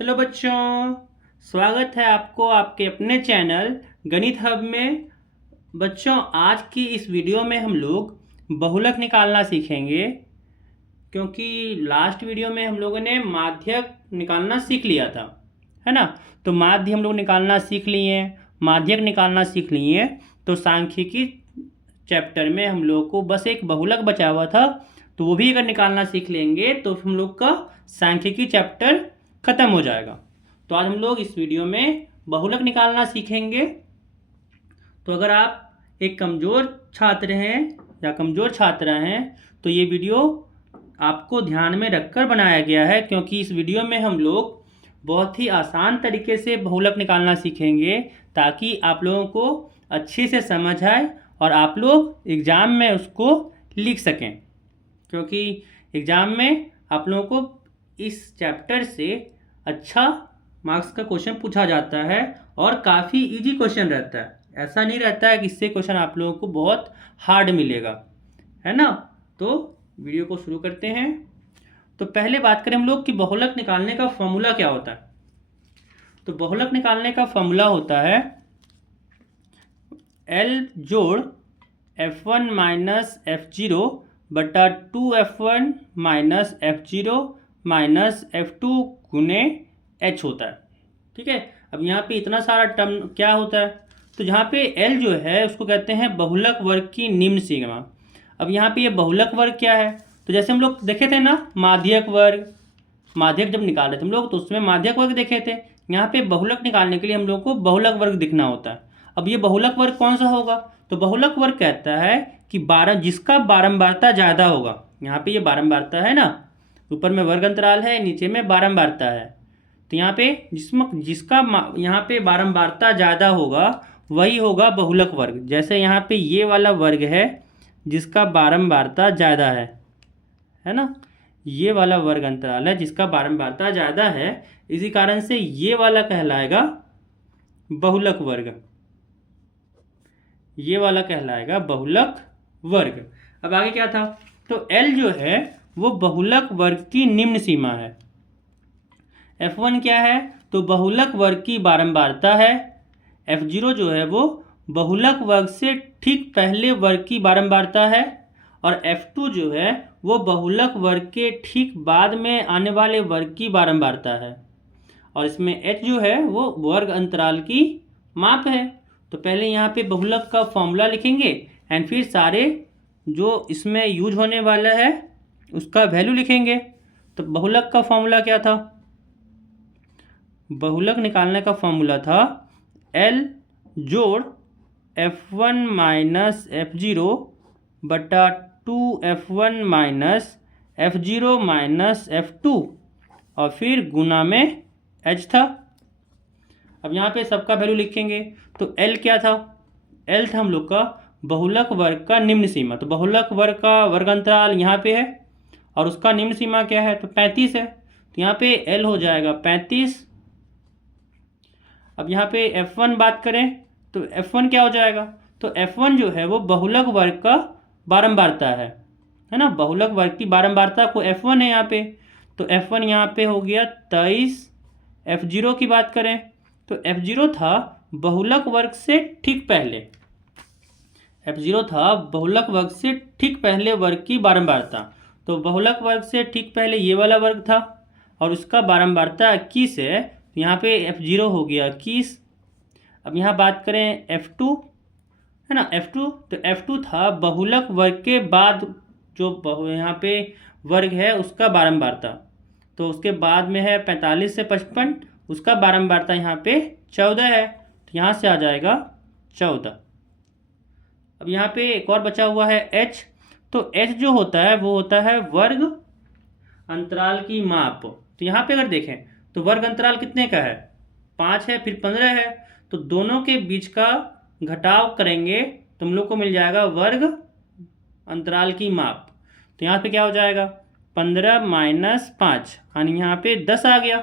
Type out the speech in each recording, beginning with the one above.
Hello बच्चों, स्वागत है आपको आपके अपने चैनल गणित हब में। बच्चों, आज की इस वीडियो में हम लोग बहुलक निकालना सीखेंगे, क्योंकि लास्ट वीडियो में हम लोगों ने माध्यक निकालना सीख लिया था, है ना। तो माध्य हम लोग निकालना सीख लिए हैं, माध्यक निकालना सीख लिए हैं। तो सांख्यिकी चैप्टर में हम लोग को बस एक बहुलक बचा हुआ था, तो वो भी अगर निकालना सीख लेंगे तो हम लोग का सांख्यिकी चैप्टर खत्म हो जाएगा। तो आज हम लोग इस वीडियो में बहुलक निकालना सीखेंगे। तो अगर आप एक कमज़ोर छात्र हैं या कमज़ोर छात्रा हैं तो ये वीडियो आपको ध्यान में रखकर बनाया गया है, क्योंकि इस वीडियो में हम लोग बहुत ही आसान तरीके से बहुलक निकालना सीखेंगे, ताकि आप लोगों को अच्छे से समझ आए और आप लोग एग्ज़ाम में उसको लिख सकें। क्योंकि एग्ज़ाम में आप लोगों को इस चैप्टर से अच्छा मार्क्स का क्वेश्चन पूछा जाता है और काफ़ी इजी क्वेश्चन रहता है। ऐसा नहीं रहता है कि इससे क्वेश्चन आप लोगों को बहुत हार्ड मिलेगा, है ना। तो वीडियो को शुरू करते हैं। तो पहले बात करें हम लोग कि बहुलक निकालने का फॉर्मूला क्या होता है। तो बहुलक निकालने का फॉर्मूला होता है L जोड़ F1 माइनस F0 बटा 2F1 minus F0 minus F2 गुने H होता है। ठीक है। अब यहाँ पे इतना सारा टर्म क्या होता है, तो जहाँ पे L जो है उसको कहते हैं बहुलक वर्ग की निम्न सीमा। अब यहाँ पे ये बहुलक वर्ग क्या है, तो जैसे हम लोग देखे थे ना माध्यक वर्ग, माध्यक जब निकाल रहे थे हम लोग तो उसमें माध्यक वर्ग देखे थे। यहाँ पे बहुलक निकालने के लिए हम लोग को बहुलक वर्ग दिखना होता है। अब ये बहुलक वर्ग कौन सा होगा, तो बहुलक वर्ग कहता है कि जिसका बारंबारता ज़्यादा होगा। यहाँ पे ये बारंबारता है ना, ऊपर में वर्ग अंतराल है, नीचे में बारंबारता है। तो यहाँ पे जिसका यहाँ पे बारंबारता ज़्यादा होगा वही होगा बहुलक वर्ग। जैसे यहाँ पे ये वाला वर्ग है जिसका बारंबारता ज़्यादा है ना, ये वाला वर्ग अंतराल है जिसका बारंबारता ज़्यादा है, इसी कारण से ये वाला कहलाएगा बहुलक वर्ग, ये वाला कहलाएगा बहुलक वर्ग। अब आगे क्या था, तो L जो है वो बहुलक वर्ग की निम्न सीमा है। F1 क्या है, तो बहुलक वर्ग की बारंबारता है। F0 जो है वो बहुलक वर्ग से ठीक पहले वर्ग की बारंबारता है। और F2 जो है वो बहुलक वर्ग के ठीक बाद में आने वाले वर्ग की बारंबारता है। और इसमें H जो है वो वर्ग अंतराल की माप है। तो पहले यहाँ पे बहुलक का फॉर्मूला लिखेंगे एंड फिर सारे जो इसमें यूज होने वाला है उसका वैल्यू लिखेंगे। तो बहुलक का फॉर्मूला क्या था, बहुलक निकालने का फॉर्मूला था L जोड़ F1 माइनस F0 बटा 2F1 minus F0 minus F2 और फिर गुना में H था। अब यहाँ पे सबका वैल्यू लिखेंगे। तो L क्या था, L था हम लोग का बहुलक वर्ग का निम्न सीमा। तो बहुलक वर्ग का वर्ग अंतराल यहाँ पे है और उसका निम्न सीमा क्या है, तो 35 है। तो यहाँ पे L हो जाएगा 35। अब यहाँ पे F1 बात करें तो F1 क्या हो जाएगा, तो F1 जो है वो बहुलक वर्ग का बारंबारता है ना। बहुलक वर्ग की बारंबारता को F1 है यहाँ पे, तो F1 यहाँ पे हो गया 23। F0 की बात करें तो F0 था बहुलक वर्ग से ठीक पहले, F0 था बहुलक वर्ग से ठीक पहले वर्ग की बारंबारता। तो बहुलक वर्ग से ठीक पहले ये वाला वर्ग था और उसका बारंबारता 21 है, तो यहाँ पे F0 हो गया 21। अब यहाँ बात करें F2 है ना, F2 तो F2 था बहुलक वर्ग के बाद जो यहाँ पे वर्ग है उसका बारंबारता। तो उसके बाद में है 45 से 55, उसका बारंबारता यहाँ पे 14 है, तो यहाँ से आ जाएगा 14। अब यहाँ पे एक और बचा हुआ है H। तो H जो होता है वो होता है वर्ग अंतराल की माप। तो यहाँ पे अगर देखें तो वर्ग अंतराल कितने का है, 5 है, फिर 15 है। तो दोनों के बीच का घटाव करेंगे तो हम लोग को मिल जाएगा वर्ग अंतराल की माप। तो यहाँ पे क्या हो जाएगा, 15 माइनस 5 यानी यहाँ पे 10 आ गया,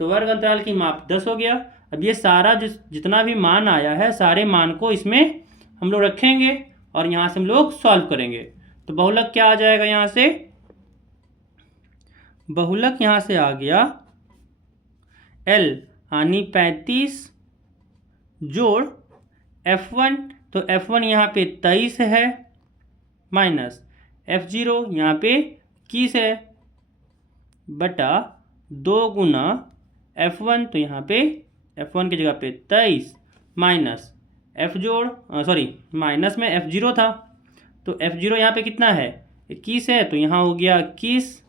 तो वर्ग अंतराल की माप 10 हो गया। अब ये सारा जितना भी मान आया है सारे मान को इसमें हम लोग रखेंगे और यहाँ से हम लोग सॉल्व करेंगे। तो बहुलक क्या आ जाएगा, यहाँ से बहुलक यहाँ से आ गया L यानी 35 जोड़ F1, तो F1 यहाँ पे 23 है, माइनस F0 यहाँ पे 21 है, बटा 2 गुना F1, तो यहाँ पे F1 की जगह पे 23 माइनस F जोड़ माइनस में F0 था, तो F0 यहाँ पे कितना है 21 है, तो यहाँ हो गया 21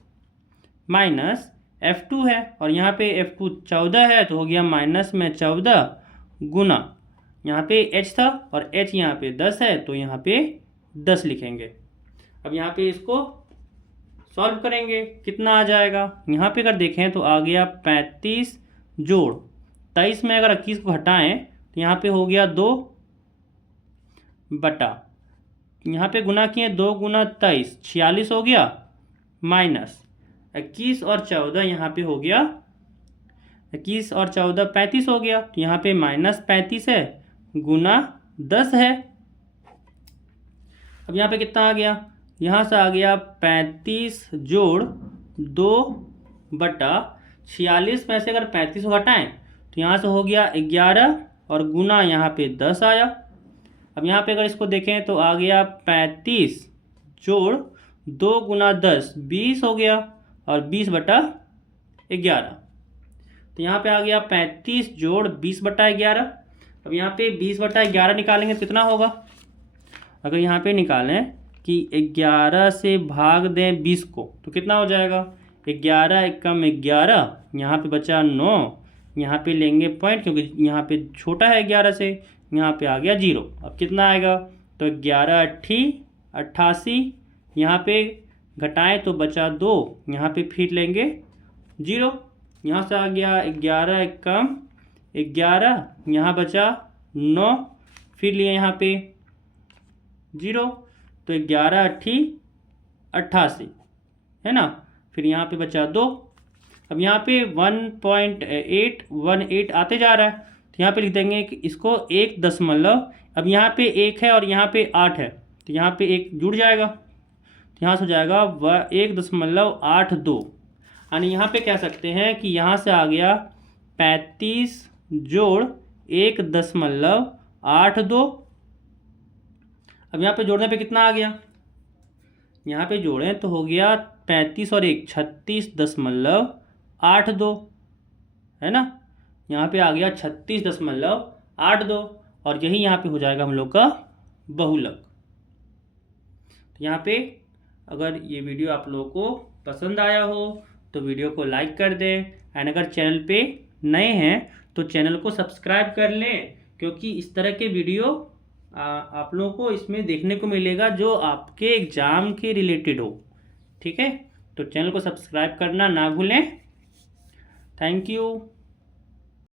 माइनस F2 है, और यहाँ पे F2 14 है, तो हो गया माइनस में 14 गुना यहाँ पे H था और H यहाँ पे 10 है, तो यहाँ पे 10 लिखेंगे। अब यहाँ पे इसको सॉल्व करेंगे, कितना आ जाएगा, यहाँ पे अगर देखें तो आ गया 35 जोड़ 23 में अगर 21 को हटाएं तो यहाँ पे हो गया 2 बटा, यहाँ पे गुना किए 2 गुना 23 46 हो गया, माइनस 21 और 14 यहाँ पे हो गया 21 और 14 35 हो गया, तो यहाँ पे माइनस 35 है गुना 10 है। अब यहाँ पे कितना आ गया, यहाँ से आ गया 35 जोड़ 2 बटा 46 में से अगर 35 को हटाएं तो यहाँ से हो गया 11 और गुना यहाँ पे 10 आया। अब यहाँ पे अगर इसको देखें तो आ गया 35 जोड़ 2 गुना 10 20 हो गया, और 20 बटा 11, तो यहाँ पे आ गया 35 जोड़ 20 बटा 11। अब यहाँ पे 20 बटा 11 निकालेंगे तो कितना होगा, अगर यहाँ पे निकालें कि 11 से भाग दें 20 को तो कितना हो जाएगा, 11 एकम 11, यहाँ पे बचा 9, यहाँ पे लेंगे पॉइंट क्योंकि यहाँ पे छोटा है 11 से, यहाँ पे आ गया 0। अब कितना आएगा, तो 11 अट्ठी 88, यहाँ पे घटाएं तो बचा 2, यहाँ पे फिर लेंगे 0, यहाँ से आ गया 11 एकम 11, यहाँ बचा 9, फिर लिए यहाँ पे 0, तो 11 अट्ठी 88 है ना, फिर यहाँ पे बचा 2। अब यहाँ पे 1.818 आते जा रहा है, तो यहाँ पे लिख देंगे कि इसको 1 दशमलव, अब यहाँ पे 1 है और यहाँ पे 8 है, तो यहाँ पे 1 जुड़ जाएगा, तो यहाँ से हो जाएगा 1.82, यानी यहाँ पे कह सकते हैं कि यहाँ से आ गया 35 जोड़ 1.82। अब यहाँ पे जोड़ने पे कितना आ गया, यहाँ पे जोड़ें तो हो गया 35 और 1 36.82 है ना, यहाँ पे आ गया 36.82, और यही यहाँ पे हो जाएगा हम लोग का बहुलक। तो यहाँ पे अगर ये वीडियो आप लोगों को पसंद आया हो तो वीडियो को लाइक कर दें, एंड अगर चैनल पे नए हैं तो चैनल को सब्सक्राइब कर लें, क्योंकि इस तरह के वीडियो आप लोगों को इसमें देखने को मिलेगा जो आपके एग्ज़ाम के रिलेटेड हो। ठीक है, तो चैनल को सब्सक्राइब करना ना भूलें। Thank you.